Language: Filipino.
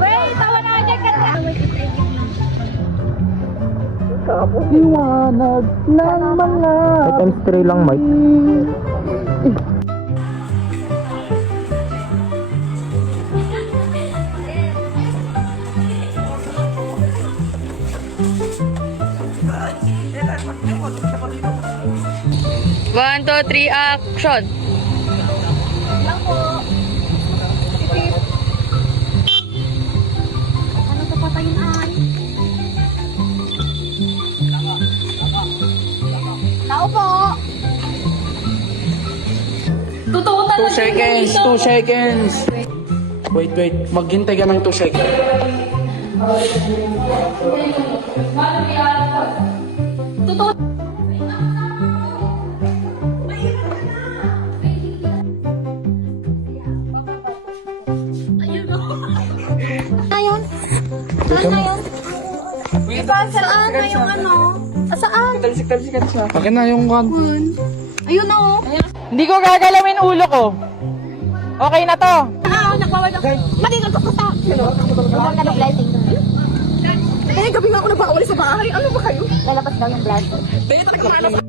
Wait, tawa na agad ka na. Liwanag ng mga... May times 3 lang, Mike. One, two, three, action! Lang po. Titip. Ano to patayin ay? Tao po. Totoo 2 seconds, 2 seconds. Wait. Maghintay ka ng 2 seconds. Totoo. Ayun o. Ayun. Saan na yun? Diba, saan na yung ano? Saan? Talsik siya. Akin na yung one. Ayun o. Hindi ko gagalawin ulo ko. Okay na to. Nagwawala ko. Malingal ko sa. Huwag ka na blessing. Gabi nga ako nagpakawali sa bahay. Ano ba kayo? Lalabas daw yung blessing.